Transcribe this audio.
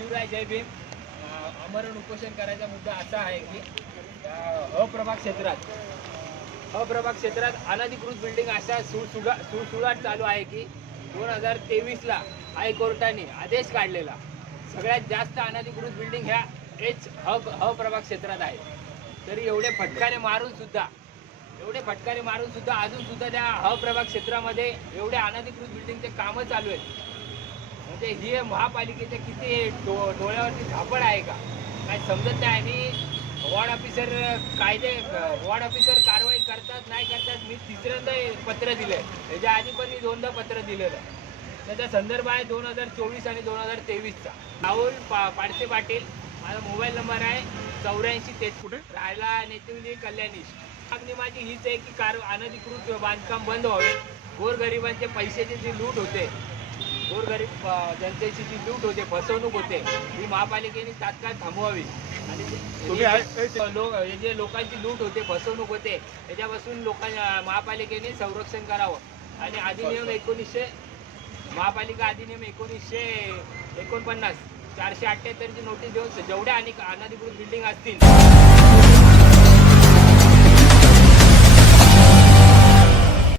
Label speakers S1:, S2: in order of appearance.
S1: भीम. आमरण उपोषण करायचा मुद्दा असा आहे की अप्रभाग क्षेत्रात अप्रभाग क्षेत्रात अनधिकृत बिल्डिंग अशा सुळसुडा सुळसुळाट चालू आहे की दोन हजार तेवीसला हायकोर्टाने आदेश काढलेला. सगळ्यात जास्त अनधिकृत बिल्डिंग ह्या एच ह अप्रभाग क्षेत्रात आहे तरी एवढे फटकारे मारून सुद्धा एवढे फटकारे मारून सुद्धा अजून सुद्धा त्या अप्रभाग क्षेत्रामध्ये एवढे अनधिकृत बिल्डिंगचे कामं चालू आहेत. म्हणजे ही महापालिकेचे किती डो डोळ्यावरती झापड आहे का? काय समजत नाही आणि वॉर्ड ऑफिसर कायदे वॉर्ड ऑफिसर कारवाई करतात नाही करतात मी तिसऱ्यांदा पत्र दिलंय. त्याच्या आधी पण मी दोनदा पत्र दिलेलं त्याचा संदर्भ आहे दोन हजार चोवीस आणि दोन हजार तेवीसचा. राहुल पा पाडसे पाटील माझा मोबाईल नंबर आहे चौऱ्याऐंशी तेच कुठे? राहायला नेतिवली कल्याणीश मागणी माझी हीच आहे की कार अनधिकृत बांधकाम बंद व्हावे. गोरगरिबांचे पैशाची जी लूट होते गोरगरीब जनतेची जी लूट होते फसवणूक होते ही महापालिकेने तात्काळ थांबवावी. आणि हे जे लोक हे जे लोकांची लूट होते फसवणूक होते त्याच्यापासून लोकां महापालिकेने संरक्षण करावं. आणि अधिनियम एकोणीसशे महापालिका अधिनियम एकोणीसशे एकोणपन्नास चारशे अठ्ठ्याहत्तरची नोटीस देऊन जेवढ्या आणि अनधिकृत बिल्डिंग असतील